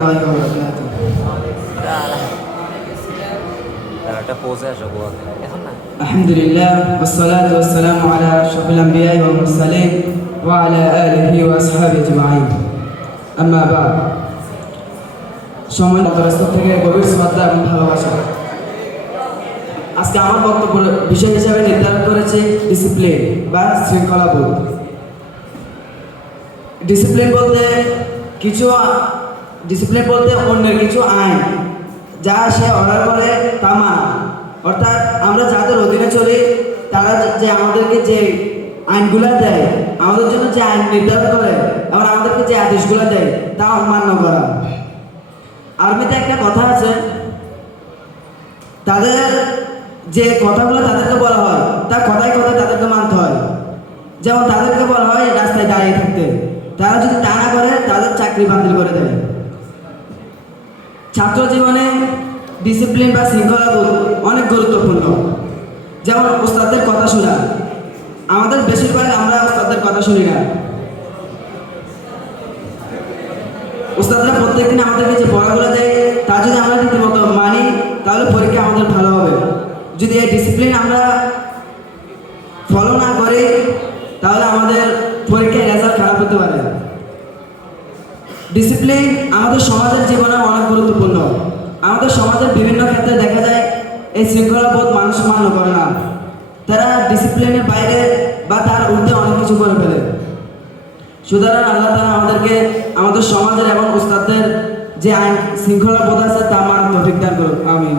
আলহামদুলিল্লাহ ওয়াসসালাতু ওয়াসসালামু আলা আশরাফিল আমবিয়া ওয়াল মুরসালিন ওয়া আলা আলিহি ওয়া আসহাবিহি আজমাইন। আম্মা বা'দ। সম্মানিত দর্শক থেকে গভীর শ্রদ্ধা এবং ভালোবাসা। আজকে আমার বক্তব্য বিষয় হিসেবে নির্ধারণ করেছি ডিসিপ্লিন বা শৃঙ্খলাবোধ। ডিসিপ্লিন বলতে অন্যের কিছু আইন যা সে অর্ডার করে তা মানা, অর্থাৎ আমরা যাদের অধীনে চলি তারা যে আমাদেরকে যে আইনগুলো দেয়, আমাদের জন্য যে আইন নির্ধারণ করে এবং আমাদেরকে যে আদেশগুলো দেয় তা অমান্য করা। আরবিতে একটা কথা আছে, তাদের যে কথাগুলো তাদেরকে বলা হয় তা কথায় কথায় তাদেরকে মানতে হয়। যেমন তাদেরকে বলা হয় রাস্তায় দাঁড়িয়ে থাকতে, তারা যদি তা না করে তাদের চাকরি বাতিল করে দেয়। ছাত্র জীবনে ডিসিপ্লিন বা শৃঙ্খলাবোধ অনেক গুরুত্বপূর্ণ। যেমন ওস্তাদের কথা শোনা, আমাদের বেশিরভাগ আমরা ওস্তাদের কথা শুনি না। ওস্তাদরা প্রত্যেকদিন আমাদেরকে যে পড়াগুলো দেয় তা যদি আমরা রীতিমতো মানি তাহলে পরীক্ষা আমাদের ভালো হবে। যদি এই ডিসিপ্লিন আমরা ফলো না করি তাহলে আমাদের পরীক্ষায় রেজাল্ট খারাপ হতে পারে। ডিসিপ্লিন আমাদের সমাজের জীবনে অনেক গুরুত্বপূর্ণ। আমাদের সমাজের বিভিন্ন ক্ষেত্রে দেখা যায় এই শৃঙ্খলাবোধ মানুষ মান্য করে না, তারা ডিসিপ্লিনের বাইরে বা তার ঊর্ধ্বে অনেক কিছু করে ফেলে। সুতরাং আল্লাহ তাআলা আমাদেরকে আমাদের সমাজের এবং উস্তাদদের যে আইন শৃঙ্খলাবোধ আছে তা মানার তৌফিক দান করুন। আমিন।